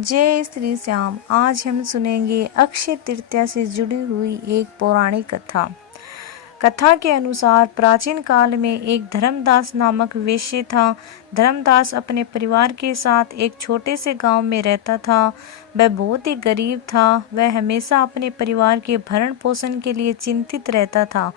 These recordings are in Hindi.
जय श्री श्याम। आज हम सुनेंगे अक्षय तृतीया से जुड़ी हुई एक पौराणिक कथा। कथा के अनुसार प्राचीन काल में एक धर्मदास नामक वेश्य था। धर्मदास अपने परिवार के साथ एक छोटे से गांव में रहता था। वह बहुत ही गरीब था। वह हमेशा अपने परिवार के भरण पोषण के लिए चिंतित रहता था।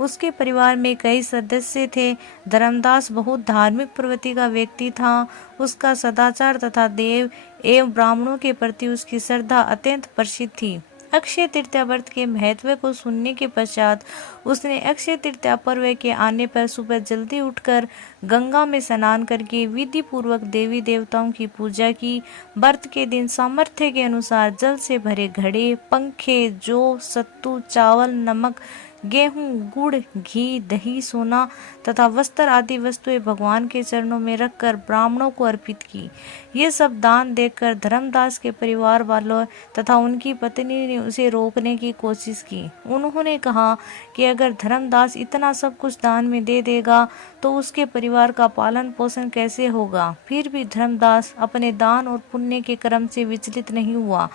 उसके परिवार में कई सदस्य थे। धर्मदास बहुत धार्मिक प्रवृत्ति का व्यक्ति था। उसका सदाचार तथा देव एवं ब्राह्मणों के प्रति उसकी श्रद्धा अत्यंत प्रसिद्ध थी। अक्षय तृतीया व्रत के महत्व को सुनने के पश्चात उसने अक्षय तृतीया पर्व के आने पर सुबह जल्दी उठकर गंगा में स्नान करके विधि पूर्वक देवी देवताओं की पूजा की। व्रत के दिन सामर्थ्य के अनुसार जल से भरे घड़े, पंखे, जौ, सत्तू, चावल, नमक, गेहूं, गुड़, घी, दही, सोना तथा वस्त्र आदि वस्तुएं भगवान के चरणों में रखकर ब्राह्मणों को अर्पित की। ये सब दान देखकर धर्मदास के परिवार वालों तथा उनकी पत्नी ने उसे रोकने की कोशिश की। उन्होंने कहा कि अगर धर्मदास इतना सब कुछ दान में दे देगा तो उसके परिवार का पालन पोषण कैसे होगा। फिर भी धर्मदास अपने दान और पुण्य के कर्म से विचलित नहीं हुआ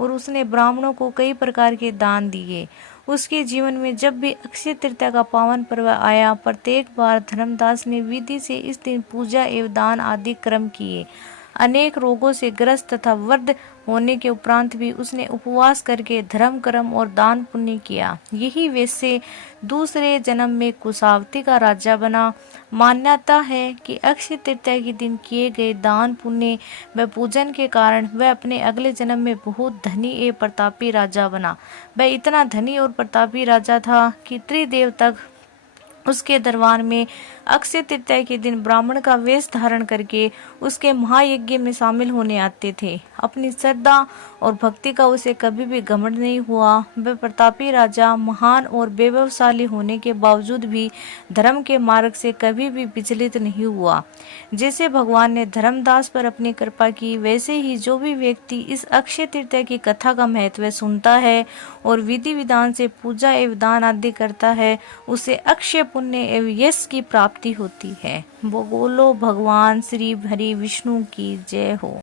और उसने ब्राह्मणों को कई प्रकार के दान दिए। उसके जीवन में जब भी अक्षय तृतीया का पावन पर्व आया, प्रत्येक बार धर्मदास ने विधि से इस दिन पूजा एवं दान आदि कर्म किए। अनेक रोगों से ग्रस्त तथा वृद्ध होने के उपरांत भी उसने उपवास करके धर्म कर्म और दान पुण्य किया। यही वैसे दूसरे जन्म में कुशावती का राजा बना। मान्यता है कि अक्षय तृतीया के दिन किए गए दान पुण्य व पूजन के कारण वह अपने अगले जन्म में बहुत धनी एवं प्रतापी राजा बना। वह इतना धनी और प्रतापी राजा था कि त्रिदेव तक उसके दरबार में अक्षय तृतीया के दिन ब्राह्मण का वेश धारण करके उसके महायज्ञ में शामिल होने आते थे। अपनी श्रद्धा और भक्ति का उसे कभी भी घमंड नहीं हुआ। वह प्रतापी राजा महान और वैभवशाली होने के बावजूद भी धर्म के मार्ग से कभी भी विचलित नहीं हुआ। जैसे भगवान ने धर्मदास पर अपनी कृपा की, वैसे ही जो भी व्यक्ति इस अक्षय तृतीया की कथा का महत्व सुनता है और विधि विधान से पूजा एवं दान आदि करता है, उसे अक्षय पुण्य एवं यश की प्राप्ति होती है। बोलो भगवान श्री हरि विष्णु की जय हो।